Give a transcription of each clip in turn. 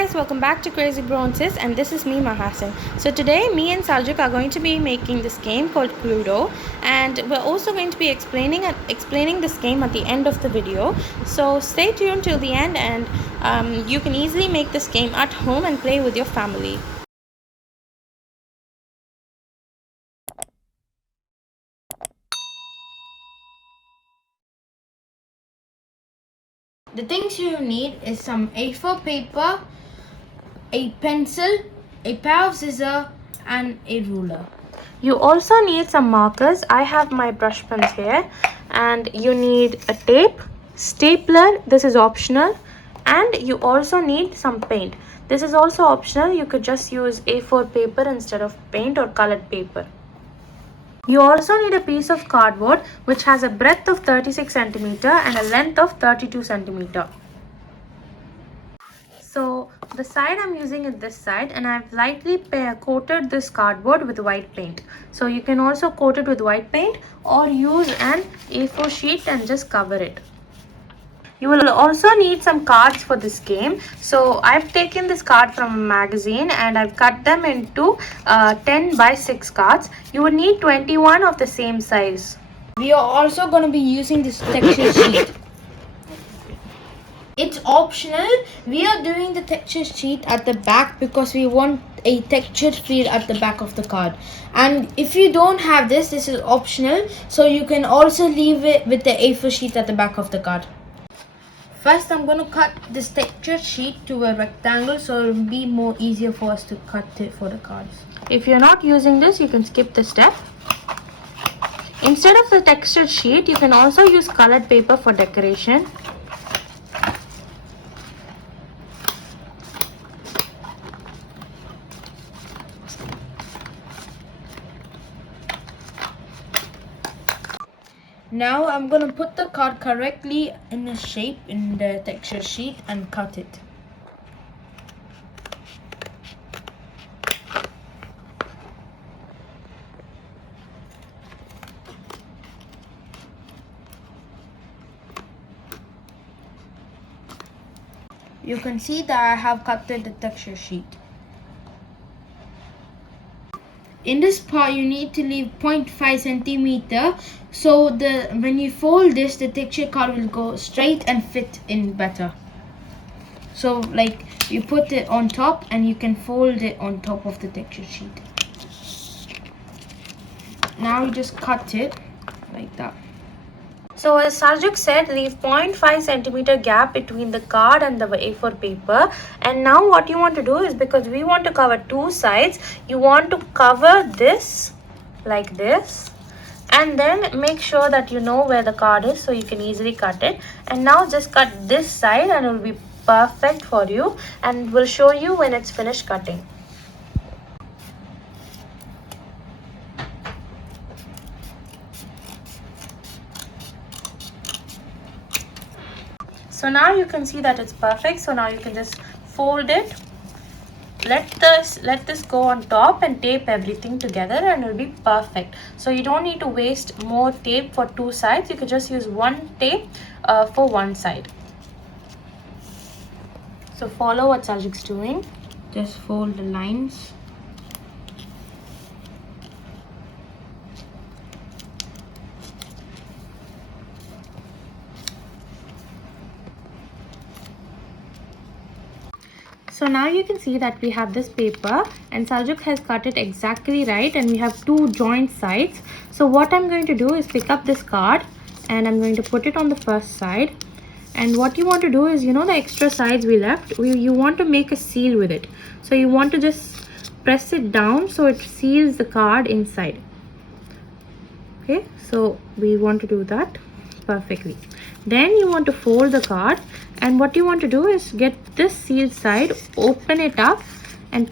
guys, welcome back to Crazy Bronzes, and this is me, Mahassin. So today me and Saljooq are going to be making this game called Cluedo, and we're also going to be explaining this game at the end of the video. So stay tuned till the end, and you can easily make this game at home and play with your family. The things you need is some A4 paper, a pencil, a pair of scissors, and a ruler. You also need some markers. I have my brush pens here, and you need a tape, stapler, this is optional, and you also need some paint. This is also optional. You could just use A4 paper instead of paint or colored paper. You also need a piece of cardboard which has a breadth of 36 centimeter and a length of 32 centimeter. So the side I'm using is this side, and I've lightly coated this cardboard with white paint. So you can also coat it with white paint or use an A4 sheet and just cover it. You will also need some cards for this game. So I've taken this card from a magazine and I've cut them into 10 by 6 cards. You would need 21 of the same size. We are also going to be using this texture sheet. It's optional. We are doing the texture sheet at the back because we want a textured feel at the back of the card. And if you don't have this is optional. So you can also leave it with the A4 sheet at the back of the card. First, I'm going to cut this textured sheet to a rectangle so it will be more easier for us to cut it for the cards. If you're not using this, you can skip the step. Instead of the textured sheet, you can also use colored paper for decoration. Now I'm going to put the card correctly in the shape in the texture sheet and cut it. You can see that I have cut the texture sheet. In this part you need to leave 0.5 centimeter so when you fold this, the texture card will go straight and fit in better. So like you put it on top and you can fold it on top of the texture sheet. Now you just cut it like that. So as Saljooq said, leave 0.5 centimeter gap between the card and the A4 paper. And now what you want to do is, because we want to cover two sides, you want to cover this like this. And then make sure that you know where the card is so you can easily cut it. And now just cut this side and it will be perfect for you. And we'll show you when it's finished cutting. So now you can see that it's perfect. So now you can just fold it. Let this go on top and tape everything together and it will be perfect. So you don't need to waste more tape for two sides. You could just use one tape for one side. So follow what Saljooq's doing. Just fold the lines. So now you can see that we have this paper and Saljooq has cut it exactly right, and we have two joint sides. So what I'm going to do is pick up this card and I'm going to put it on the first side. And what you want to do is, you know, the extra sides we left, you want to make a seal with it. So you want to just press it down so it seals the card inside. Okay, so we want to do that perfectly. Then you want to fold the card, and what you want to do is get this sealed side, open it up and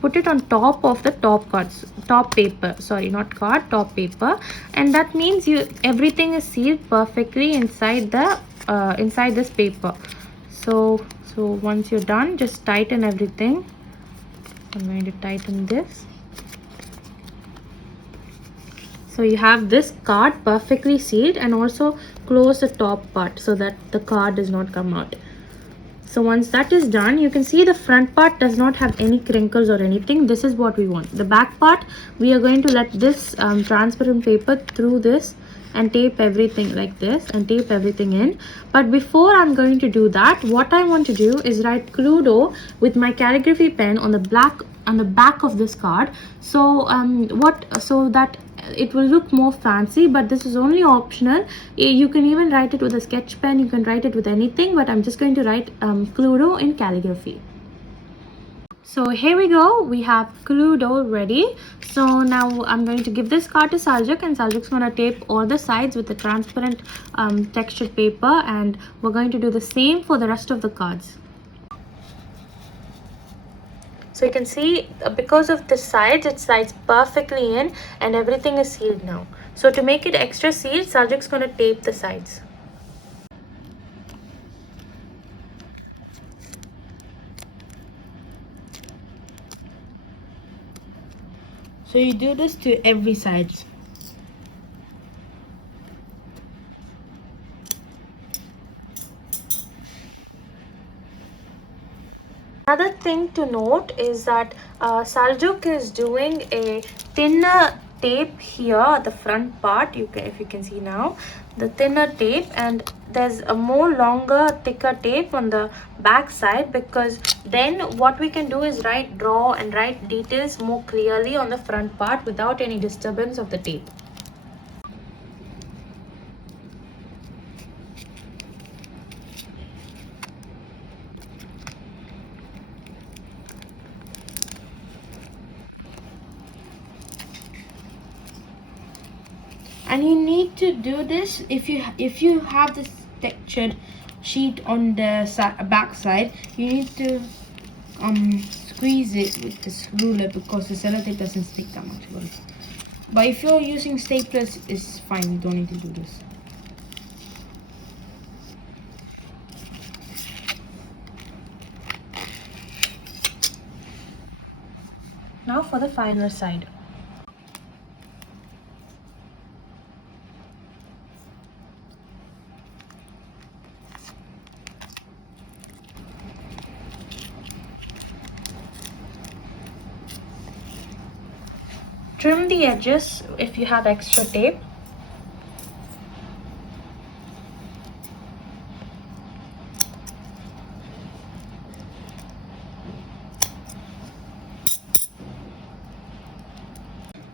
put it on top of the top paper, top paper, and that means everything is sealed perfectly inside this paper. So once you're done, just tighten everything. I'm going to tighten this. So you have this card perfectly sealed, and also close the top part so that the card does not come out. So once that is done, you can see the front part does not have any crinkles or anything. This is what we want. The back part, we are going to let this transparent paper through this and tape everything like this and tape everything in. But before I'm going to do that, what I want to do is write Cluedo with my calligraphy pen on the back of this card. So so that it will look more fancy, but this is only optional. You can even write it with a sketch pen, you can write it with anything, but I'm just going to write Cluedo in calligraphy. So here we go, we have Cluedo ready. So now I'm going to give this card to Saljooq, and Saljook's going to tape all the sides with the transparent textured paper, and we're going to do the same for the rest of the cards. So you can see because of the sides, it slides perfectly in and everything is sealed now. So to make it extra sealed, Saljook's going to tape the sides. So you do this to every side. Another thing to note is that Saljooq is doing a thinner tape here at the front part. If you can see now, the thinner tape, and there's a more longer, thicker tape on the back side, because then what we can do is draw and write details more clearly on the front part without any disturbance of the tape. And you need to do this if you have this textured sheet on the back side. You need to squeeze it with this ruler, because the sellotape doesn't stick that much well. But if you're using staplers, it's fine, you don't need to do this. Now for the final side. Trim the edges if you have extra tape.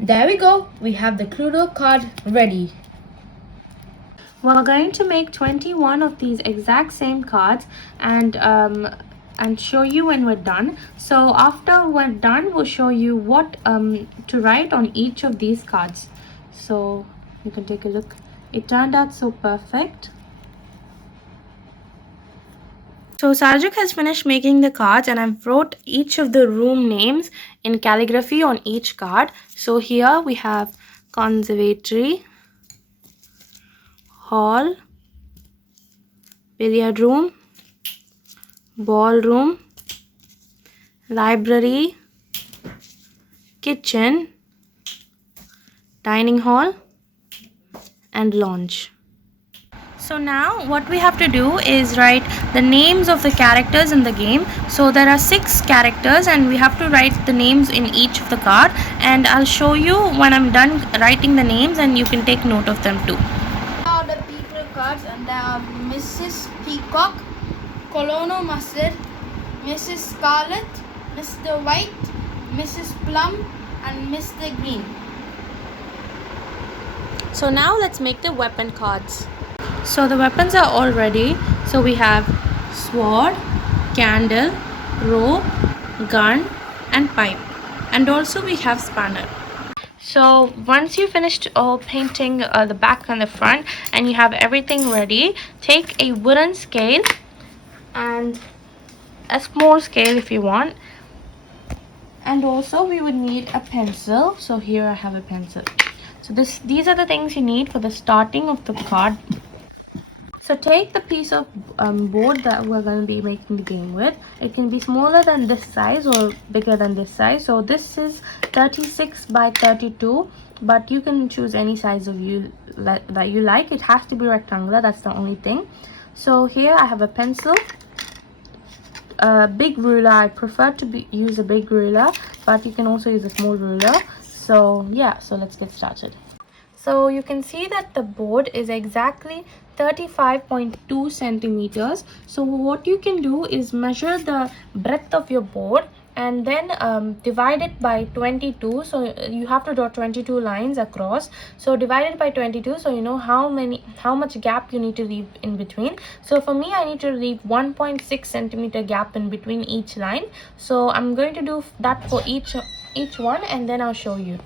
There we go, we have the Cluedo card ready. We're going to make 21 of these exact same cards and show you when we're done. So after we're done, we'll show you what to write on each of these cards. So you can take a look. It turned out so perfect. So Saljooq has finished making the cards, and I've wrote each of the room names in calligraphy on each card. So here we have conservatory, hall, billiard room, ballroom, library, kitchen, dining hall, and lounge. So now what we have to do is write the names of the characters in the game. So there are 6 characters and we have to write the names in each of the card, and I'll show you when I'm done writing the names, and you can take note of them too. Now the people cards, and there are Mrs. Peacock, Colono Mustard, Mrs. Scarlet, Mr. White, Mrs. Plum, and Mr. Green. So now let's make the weapon cards. So the weapons are all ready. So we have sword, candle, rope, gun, and pipe, and also we have spanner. So once you finished all painting the back and the front and you have everything ready, take a wooden scale and a small scale if you want, and also we would need a pencil. So here I have a pencil. So these are the things you need for the starting of the card. So take the piece of board that we're going to be making the game with. It can be smaller than this size or bigger than this size. So this is 36 by 32, but you can choose any size that you like. It has to be rectangular, that's the only thing. So here I have a pencil, a big ruler. I prefer to use a big ruler, but you can also use a small ruler. So yeah, so let's get started. So you can see that the board is exactly 35.2 centimeters. So what you can do is measure the breadth of your board and then divide it by 22. So you have to draw 22 lines across. So divide it by 22, so you know how much gap you need to leave in between. So for me, I need to leave 1.6 centimeter gap in between each line. So I'm going to do that for each one, and then I'll show you.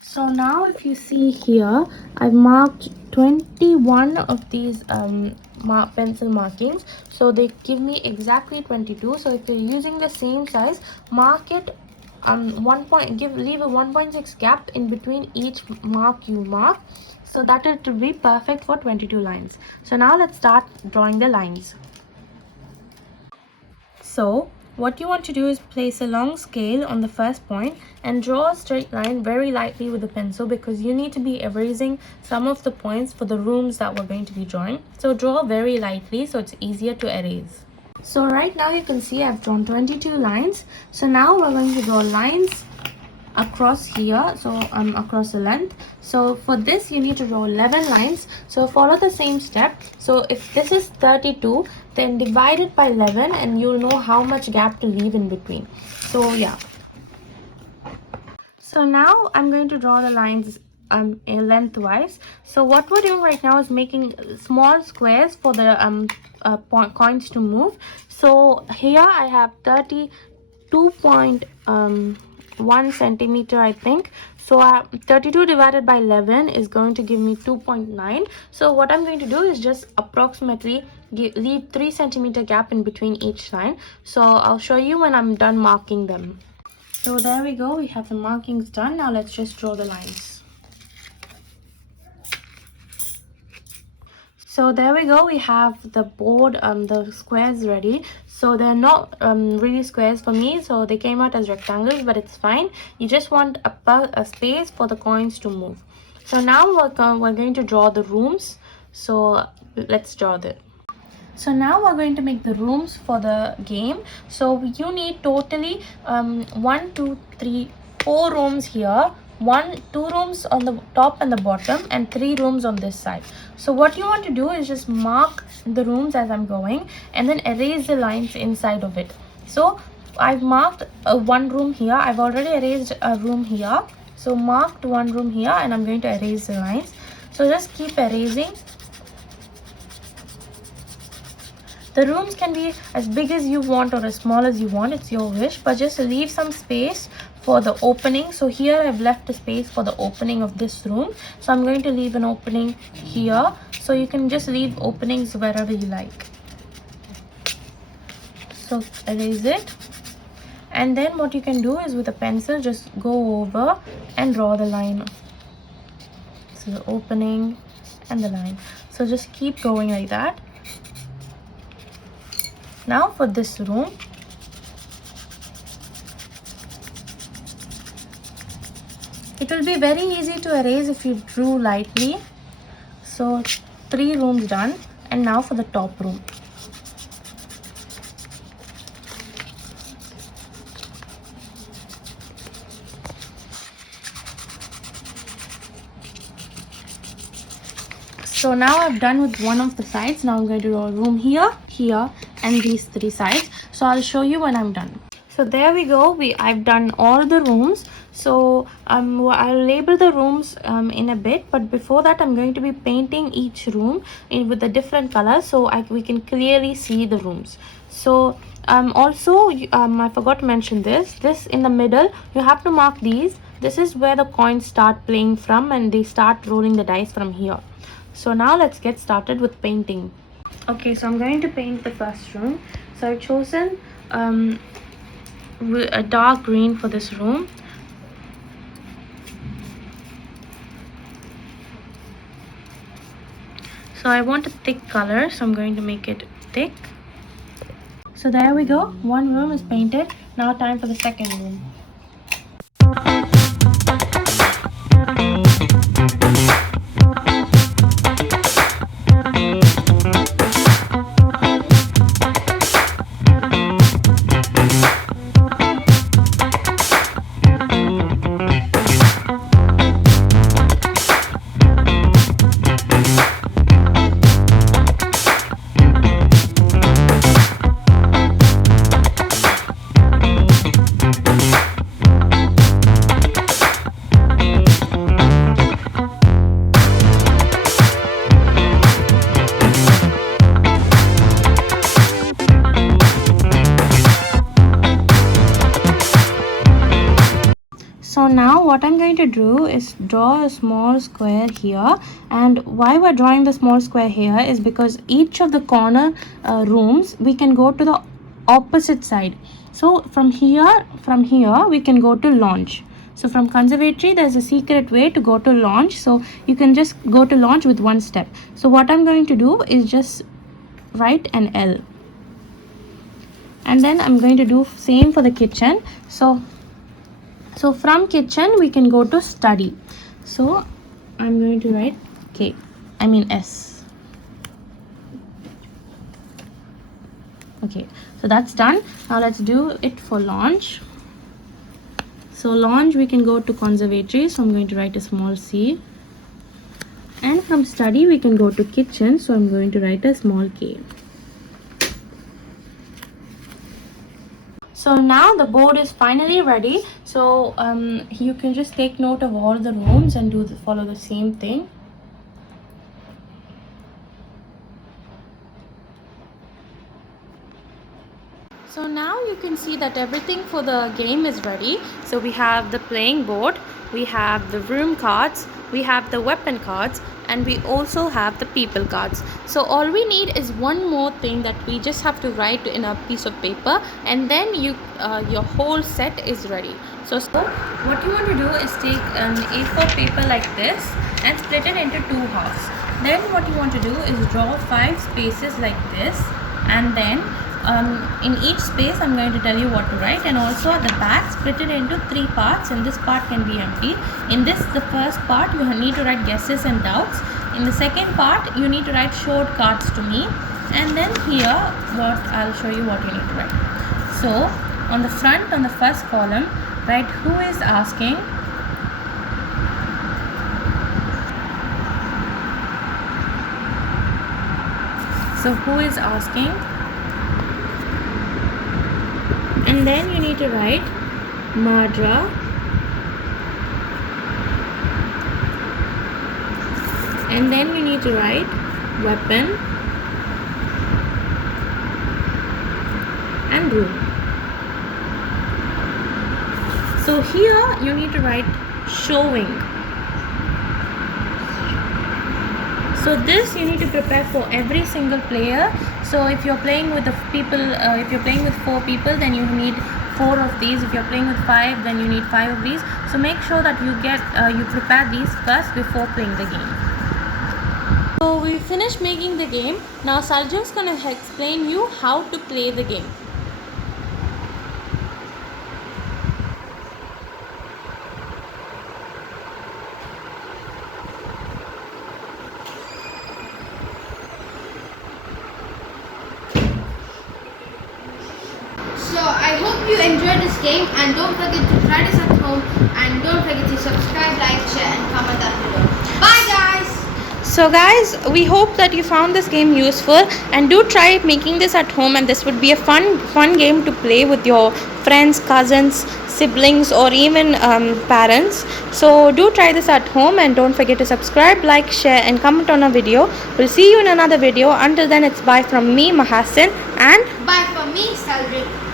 So now if you see here, I've marked 21 of these pencil markings. So they give me exactly 22. So if you're using the same size, mark it leave a 1.6 gap in between each mark you mark, so that it will be perfect for 22 lines. So now let's start drawing the lines. So what you want to do is place a long scale on the first point and draw a straight line very lightly with a pencil, because you need to be erasing some of the points for the rooms that we're going to be drawing. So draw very lightly so it's easier to erase. So right now you can see I've drawn 22 lines. So now we're going to draw lines across here, so across the length. So for this you need to draw 11 lines. So follow the same step. So if this is 32, then divide it by 11 and you'll know how much gap to leave in between. So yeah, so now I'm going to draw the lines lengthwise. So what we're doing right now is making small squares for the coins to move. So here I have 32.1 centimeter, I think. So 32 divided by 11 is going to give me 2.9. So what I'm going to do is just approximately leave 3 centimeter gap in between each line. So I'll show you when I'm done marking them. So there we go, we have the markings done. Now let's just draw the lines. So there we go, we have the board, the squares ready. So they're not really squares for me, so they came out as rectangles, but it's fine. You just want a space for the coins to move. So now we're going to draw the rooms. So let's draw that. So now we're going to make the rooms for the game. So you need totally 1, 2, 3, 4 rooms here, 2 rooms on the top and the bottom, and 3 rooms on this side. So what you want to do is just mark the rooms as I'm going and then erase the lines inside of it. So I've marked one room here. I've already erased a room here. So marked one room here and I'm going to erase the lines. So just keep erasing. The rooms can be as big as you want or as small as you want, it's your wish, but just leave some space for the opening. So here I've left a space for the opening of this room. So I'm going to leave an opening here. So you can just leave openings wherever you like. So erase it. And then what you can do is with a pencil, just go over and draw the line. So the opening and the line. So just keep going like that. Now for this room, it will be very easy to erase if you drew lightly. So 3 rooms done, and now for the top room. So now I've done with one of the sides. Now I'm going to draw a room here, here, and these 3 sides. So I'll show you when I'm done. So there we go. I've done all the rooms. So I'll label the rooms in a bit, but before that I'm going to be painting each room with a different color, so we can clearly see the rooms. So also I forgot to mention this in the middle, you have to mark these. This is where the coins start playing from, and they start rolling the dice from here. So now let's get started with painting. Okay, so I'm going to paint the first room. So I've chosen a dark green for this room. So I want a thick color, so I'm going to make it thick. So there we go, one room is painted. Now time for the second room. to do is draw a small square here, and why we're drawing the small square here is because each of the corner rooms we can go to the opposite side. So from here we can go to launch. So from conservatory there's a secret way to go to launch, so you can just go to launch with one step. So what I'm going to do is just write an L, and then I'm going to do same for the kitchen. So from kitchen we can go to study. So I'm going to write S. Okay, so that's done. Now let's do it for launch. So launch we can go to conservatory, so I'm going to write a small C. And from study we can go to kitchen, so I'm going to write a small K. So now the board is finally ready. So you can just take note of all the rooms and follow the same thing. So now you can see that everything for the game is ready. So we have the playing board, we have the room cards, we have the weapon cards, and we also have the people cards. So all we need is one more thing that we just have to write in a piece of paper, and then your whole set is ready. So what you want to do is take an A4 paper like this and split it into two halves. Then what you want to do is draw 5 spaces like this, and then in each space I'm going to tell you what to write, and also at the back split it into 3 parts, and this part can be empty. In the first part you need to write guesses and doubts. In the second part you need to write short cards to me, and then here I'll show you what you need to write. So on the front, on the first column, write who is asking, so who is asking, and then you need to write murderer, and then you need to write weapon and room. So here you need to write showing. So this you need to prepare for every single player. So if you're playing with if you're playing with 4 people, then you need 4 of these. If you're playing with 5, then you need 5 of these. So make sure that you prepare these first before playing the game. So we finished making the game. Now Saljooq's gonna explain you how to play the game. So I hope you enjoyed this game, and don't forget to try this at home, and don't forget to subscribe, like, share and comment that below. Bye guys! So guys, we hope that you found this game useful, and do try making this at home, and this would be a fun game to play with your friends, cousins, siblings, or even parents. So do try this at home, and don't forget to subscribe, like, share and comment on our video. We'll see you in another video. Until then, it's bye from me, Mahassin, and Bye from me, Saljooq.